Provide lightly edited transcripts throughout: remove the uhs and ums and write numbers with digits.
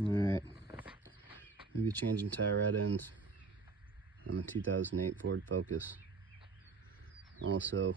Alright, we'll be changing tie rod ends on the 2008 Ford Focus. Also,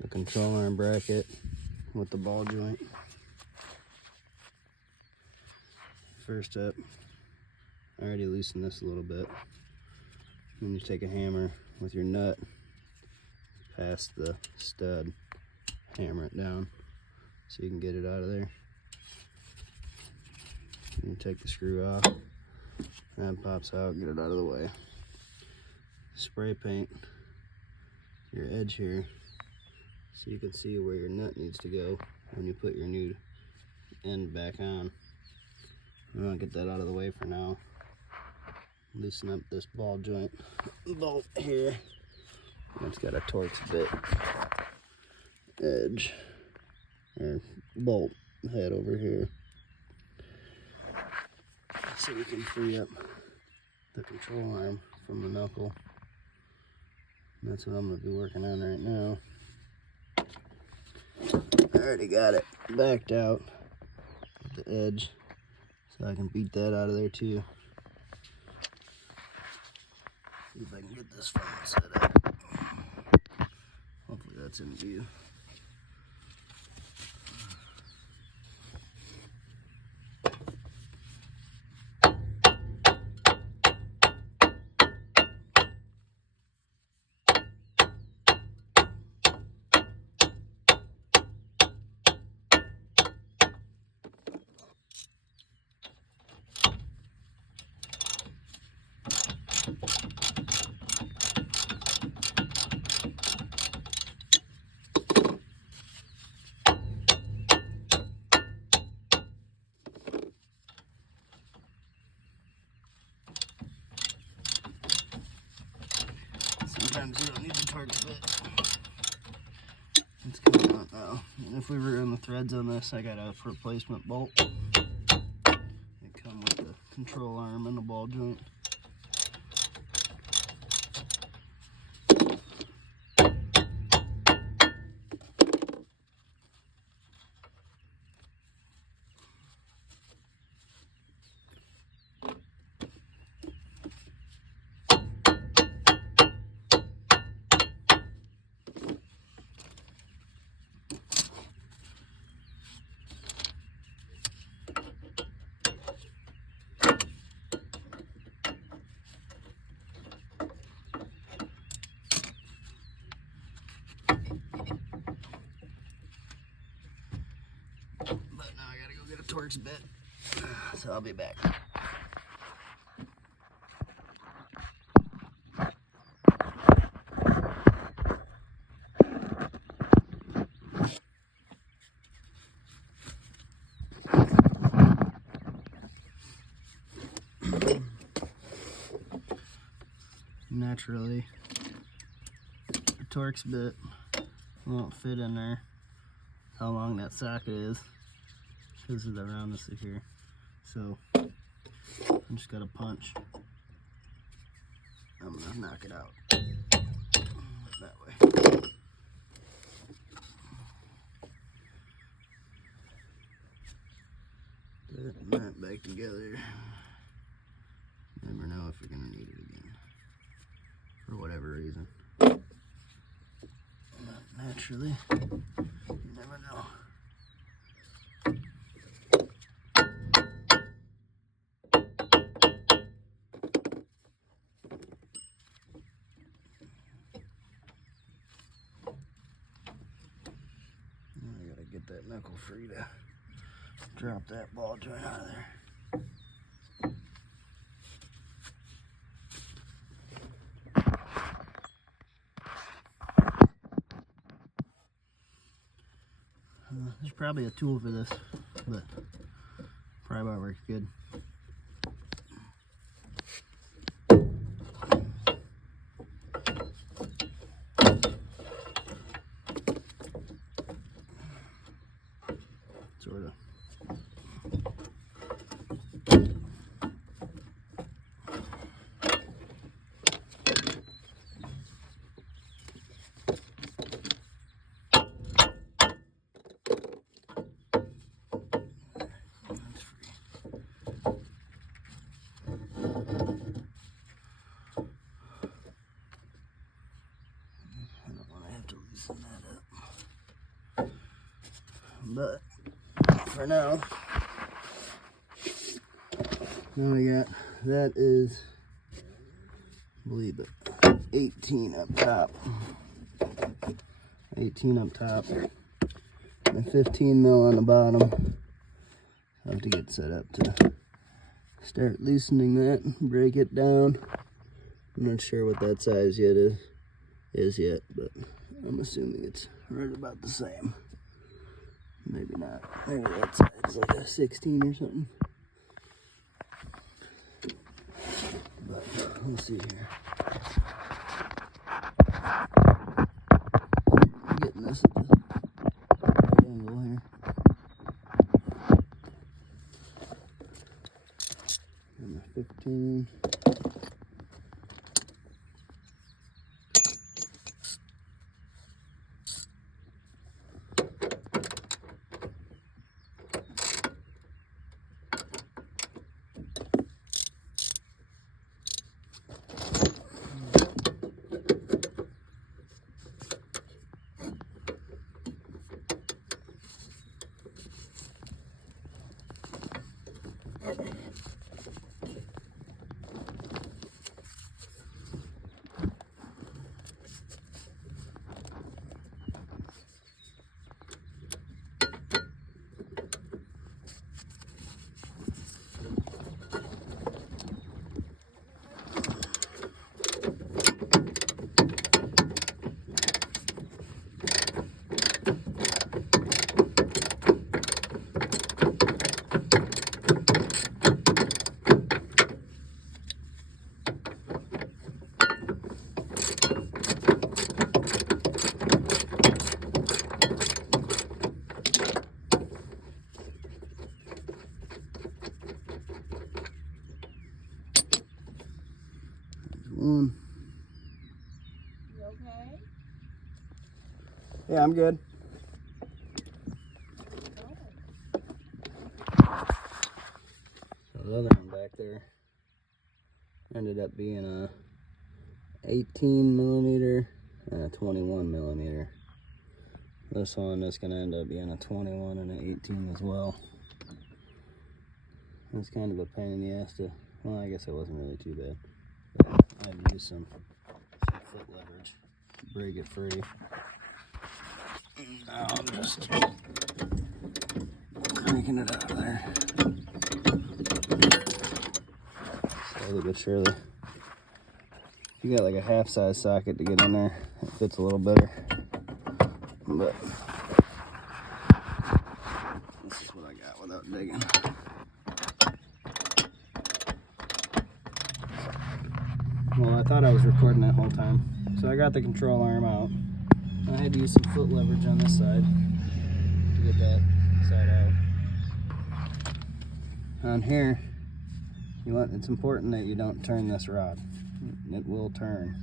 the control arm bracket with the ball joint. First up, I already loosened this a little bit. Then you take a hammer with your nut past the stud, hammer it down so you can get it out of there. And you take the screw off, that pops out, get it out of the way. Spray paint your edge here so you can see where your nut needs to go when you put your new end back on. I'm gonna get that out of the way for now. Loosen up this ball joint bolt here. It's got a Torx bit edge or bolt head over here, so we can free up the control arm from the knuckle. And that's what I'm going to be working on right now. I already got it backed out with the edge, so I can beat that out of there too. See if I can get this phone set up. Hopefully that's in view. Sometimes you don't need the Torx bit. It's coming out now. And if we run the threads on this, I got a replacement bolt. They come with the control arm and the ball joint. But now I gotta go get a Torx bit, so I'll be back. Naturally, the Torx bit won't fit in there how long that socket is because of the roundness of here. So I'm just gonna punch. I'm gonna knock it out that way. Put that back together. Never know if you're gonna need it again for whatever reason. Naturally, you never know. I gotta get that knuckle free to drop that ball joint out of there. There's probably a tool for this, but probably won't work good. Sort of. That's free. But for now, we got, that is, I believe it, 18 up top. 18 up top and 15 mil on the bottom. I have to get set up to start loosening that, break it down. I'm not sure what that size yet is yet, but I'm assuming it's right about the same. Maybe not. Maybe that size is like a 16 or something. But we'll see here. I'm getting this at the right angle here. Number 15. One. You okay? Yeah, I'm good. So the other one back there ended up being a 18 millimeter and a 21 millimeter. This one is going to end up being a 21 and an 18 as well. It's kind of a pain in the ass to, well, I guess it wasn't really too bad. But I had to use some foot leverage to break it free. Now I'm just cranking it out of there. Slowly but surely. If you got like a half size socket to get in there, it fits a little better. But this is what I got without digging. Well, I thought I was recording that whole time. So I got the control arm out. I had to use some foot leverage on this side to get that side out. On here, it's important that you don't turn this rod. It will turn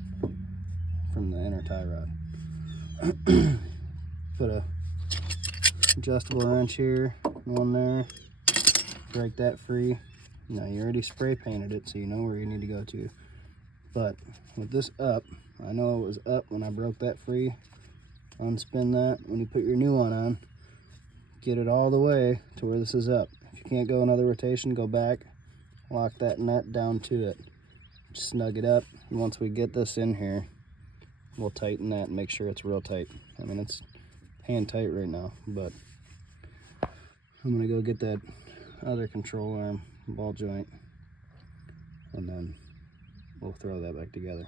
from the inner tie rod. Put a adjustable wrench here, one there, break that free. Now you already spray painted it, so you know where you need to go to. But with this up, I know it was up when I broke that free. Unspin that. When you put your new one on, get it all the way to where this is up. If you can't go another rotation, go back, lock that nut down to it. Just snug it up. And once we get this in here, we'll tighten that and make sure it's real tight. I mean, it's hand tight right now, but I'm gonna go get that other control arm ball joint, and then we'll throw that back together.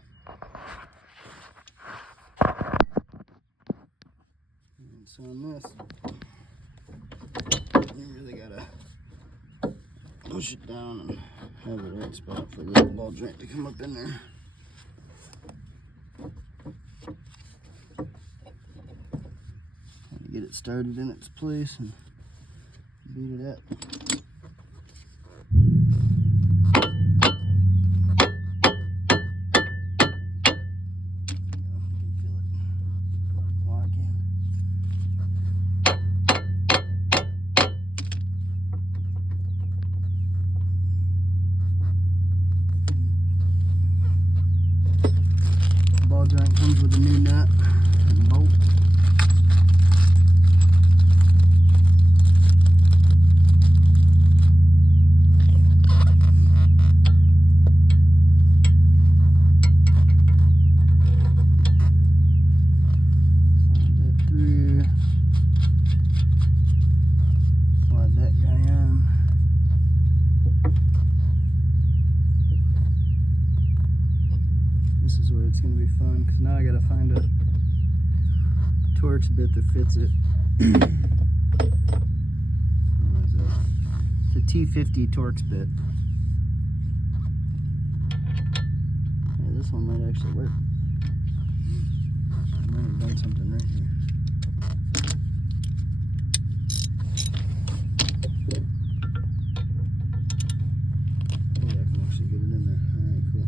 And so on this, you really gotta push it down and have the right spot for the ball joint to come up in there. Get it started in its place and beat it up. Ball joint comes with a new nut and bolt. fun because now I gotta find a Torx bit that fits it. What is it? It's a T50 Torx bit. Hey, this one might actually work. I might have done something right here. Maybe I can actually get it in there. Alright, cool.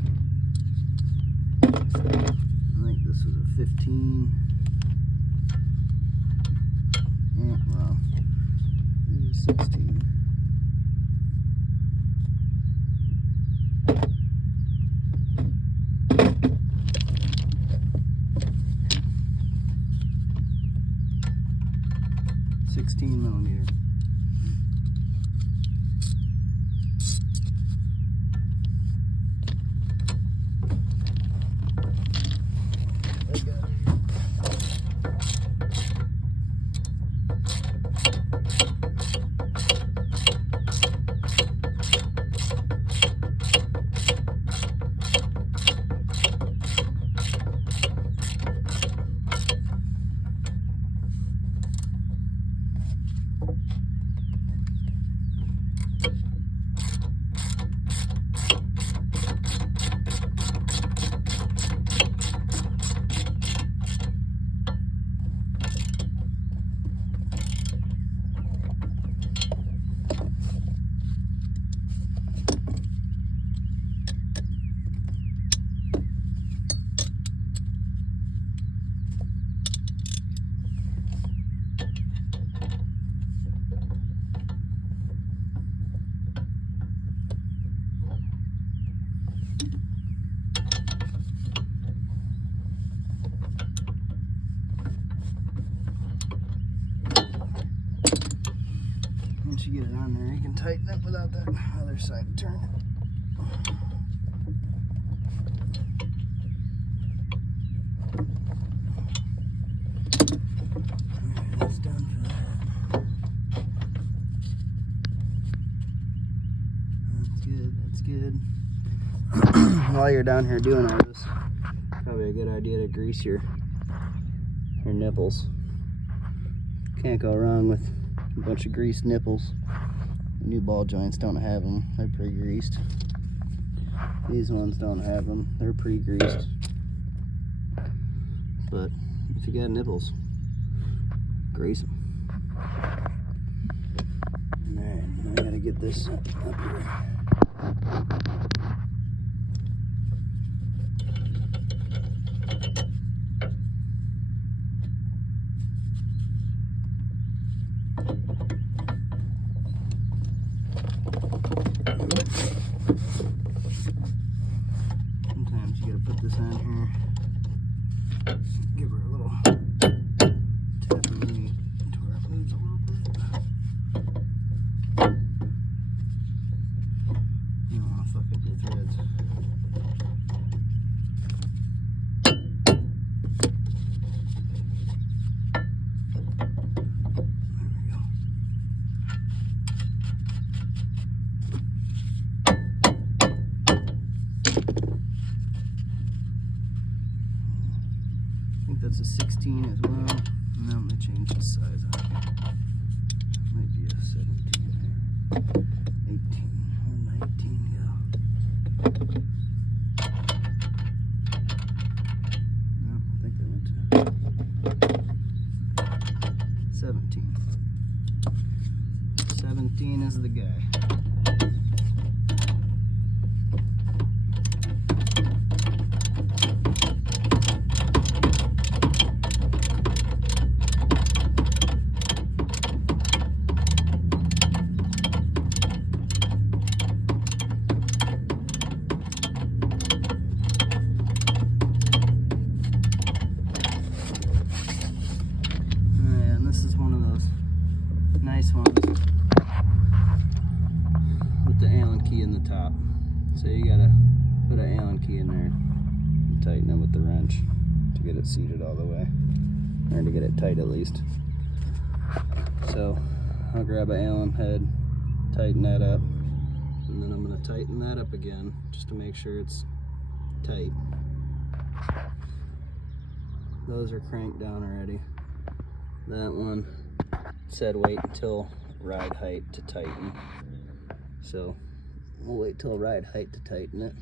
I think this was a 15. Yeah, well, maybe 16. $16mm. Once you get it on there, you can tighten it without that other side turning. Alright, that's done for that. That's good, that's good. While you're down here doing all this, probably a good idea to grease your nipples. Can't go wrong with a bunch of greased nipples. The new ball joints don't have them. They're pre-greased. These ones don't have them. They're pre-greased. But if you got nipples, grease them. Alright, I gotta get this up here. Sometimes you gotta put this on here, give her a little tapping to where it moves a little bit. You don't want to fuck up your threads. There we go. I think that's a 16 as well. And I'm gonna change the size on it. Might be a 17 there. 18. Where'd my 18 go? No, I think they went to 17. 17 is the guy. This is one of those nice ones with the Allen key in the top. So you gotta put an Allen key in there and tighten it with the wrench to get it seated all the way, or to get it tight at least. So I'll grab an Allen head, tighten that up, and then I'm gonna tighten that up again just to make sure it's tight. those are cranked down already. That one said wait until ride height to tighten. So we'll wait till ride height to tighten it,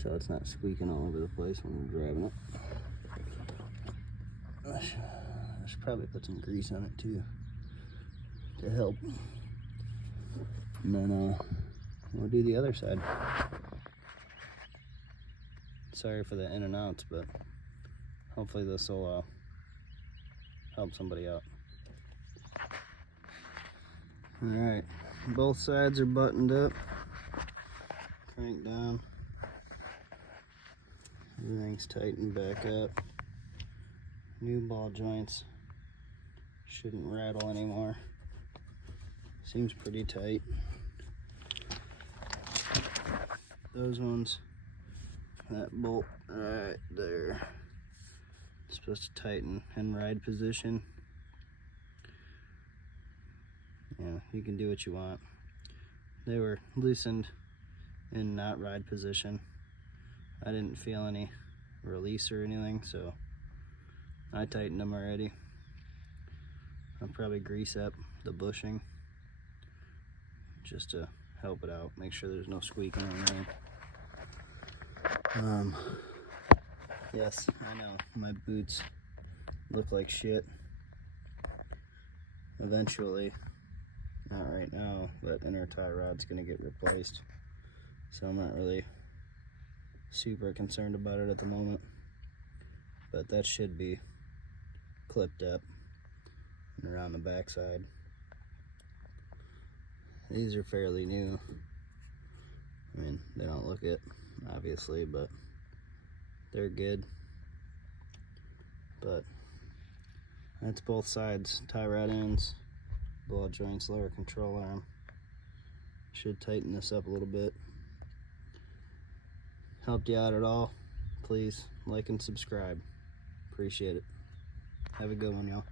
so it's not squeaking all over the place when we're driving it. I should probably put some grease on it too to help. And then we'll do the other side. Sorry for the in and outs, but hopefully this will help somebody out. All right, both sides are buttoned up, cranked down. Everything's tightened back up. New ball joints shouldn't rattle anymore. Seems pretty tight. Those ones, that bolt right there, it's supposed to tighten in ride position. Yeah, you can do what you want. They were loosened in not ride position. I didn't feel any release or anything, so I tightened them already. I'll probably grease up the bushing just to help it out, make sure there's no squeaking or anything. Yes, I know, my boots look like shit. Eventually, not right now, but inner tie rod's gonna get replaced. So I'm not really super concerned about it at the moment. But that should be clipped up and around the backside. These are fairly new. I mean, they don't look it, obviously, but they're good. But that's both sides, tie rod ends, ball joints, lower control arm. Should tighten this up a little bit. Helped you out at all? Please like and subscribe. Appreciate it. Have a good one, y'all.